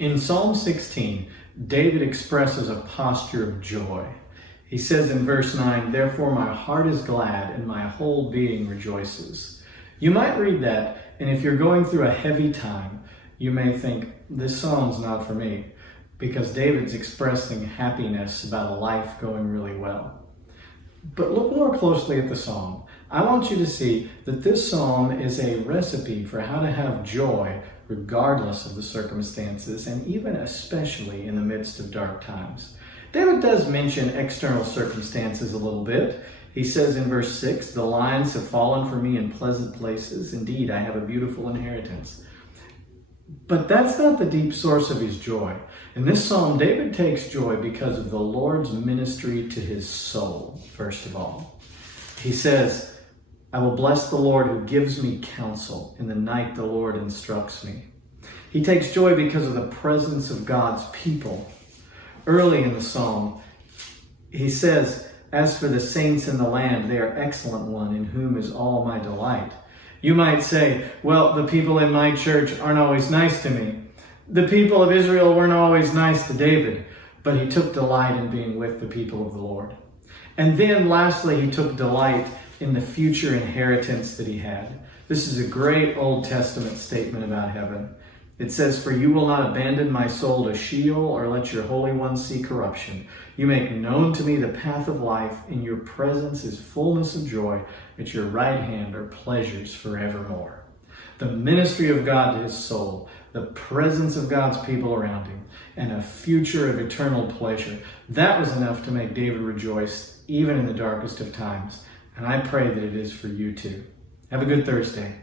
In Psalm 16, David expresses a posture of joy. He says in verse 9, "Therefore my heart is glad and my whole being rejoices." You might read that, and if you're going through a heavy time, you may think, this psalm's not for me, because David's expressing happiness about a life going really well. But look more closely at the psalm. I want you to see that this psalm is a recipe for how to have joy regardless of the circumstances, and even especially in the midst of dark times. David does mention external circumstances a little bit. He says in verse 6, "The lions have fallen for me in pleasant places. Indeed, I have a beautiful inheritance." But that's not the deep source of his joy. In this psalm, David takes joy because of the Lord's ministry to his soul, first of all. He says, "I will bless the Lord who gives me counsel. In the night the Lord instructs me." He takes joy because of the presence of God's people. Early in the psalm, he says, "As for the saints in the land, they are excellent one, in whom is all my delight." You might say, well, the people in my church aren't always nice to me. The people of Israel weren't always nice to David, but he took delight in being with the people of the Lord. And then lastly, he took delight in the future inheritance that he had. This is a great Old Testament statement about heaven. It says, "For you will not abandon my soul to Sheol, or let your Holy One see corruption. You make known to me the path of life. In your presence is fullness of joy. At your right hand are pleasures forevermore." The ministry of God to his soul, the presence of God's people around him, and a future of eternal pleasure. That was enough to make David rejoice even in the darkest of times. And I pray that it is for you too. Have a good Thursday.